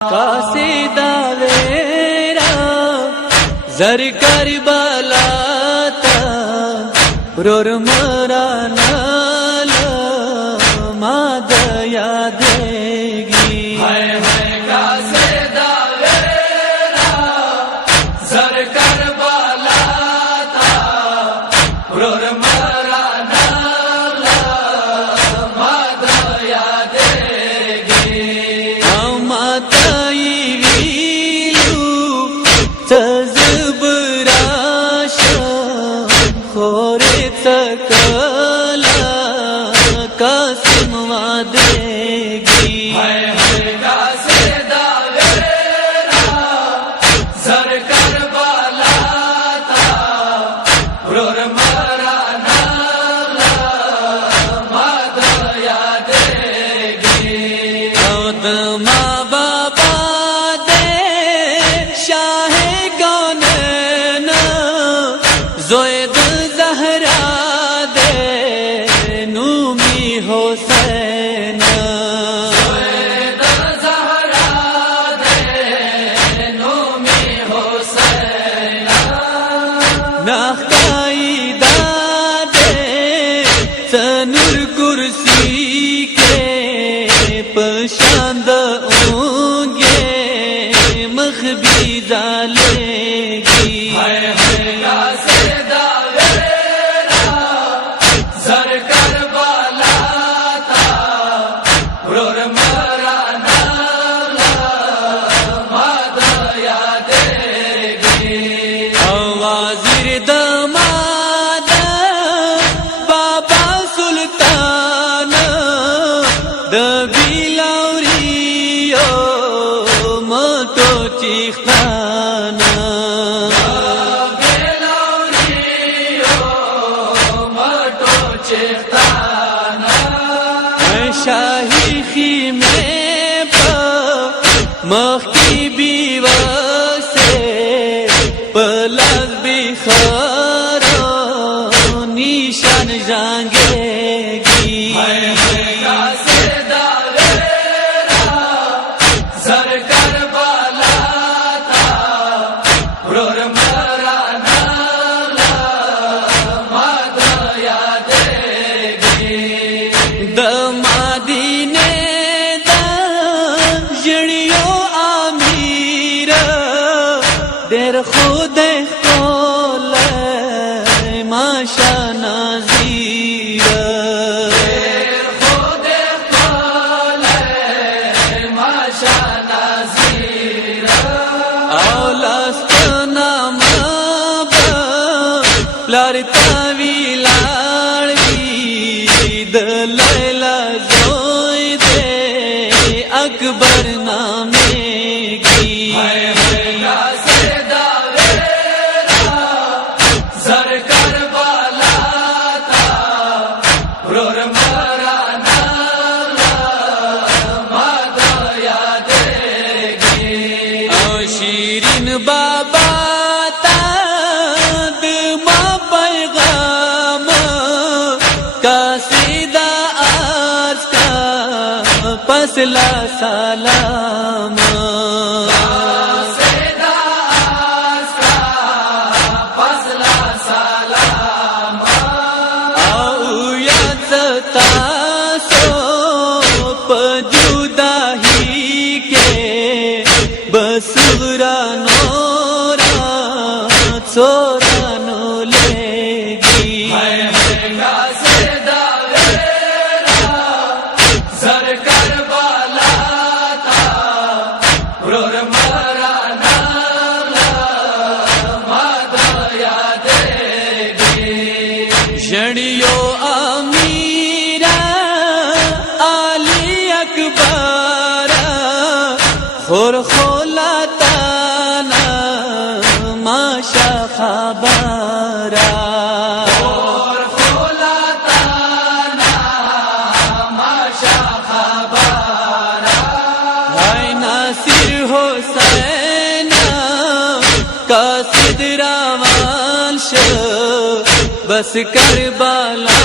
कासिदा vera जर करबलाता roar मरा नाल मादया देगी। हाय हाय कासिदा वेरा जर करबलाता रोर मरा नाल मादया देगी। कसम देगी। हाय हाय कासिदा वेरा जर करबलाता रोर मरा नाल मादया देगी। माँ बाबा दे शाहे कौनैन ज़ोयद ज़हरा दे नूमी हुसैन। ज़ोयद ज़हरा दे नूमी हुसैन। नाक़ाइदा दे तनुर कुर्सी के पशांद होंगे मखबीजा लेगी। हाय हाय कासिदा वेरा जर करबलाता रोर मरा नाल मादया देगी। वाज़िर दमाद बाबा सुल्तान दबिलाउरियो मतो चिख्ताना। शाही खीमे मखी बीवसे पलक बिखरो निशान जांगेगी। हाय हाय कासिदा वेरा जर करबलाता रोर मरा नाल मादया देगी। दमादीने दा जड़ियो आमीर देर खुद खोल माशा नाज़ीर। खुद खोल माशा नाज़ीर। औलास्तना माब लड़ता विलाड़ी दलैला जोई दे अकबर नामेगी। हाय हाय कासिदा वेरा जर करबलाता रोर मरा नाल मादया देगी। शीरिन बाबा ताद मा पैगाम कासिदा आज का पसला सलाम। कासिदा आज का पसला सलाम। आओ याद तासो पजुदाही के बसुरा नोरा चोरा नो लेगी। हाय हाय कासिदा वेरा जर करबलाता रोर मरा नाल मादया देगी। जड़ियो अमीरा आली अकबर खोर खोला ताना माशा खबरा। और खोलाता ना माशा खबरा। हाय नासिर हुसैन कासिद रावाल बस करबला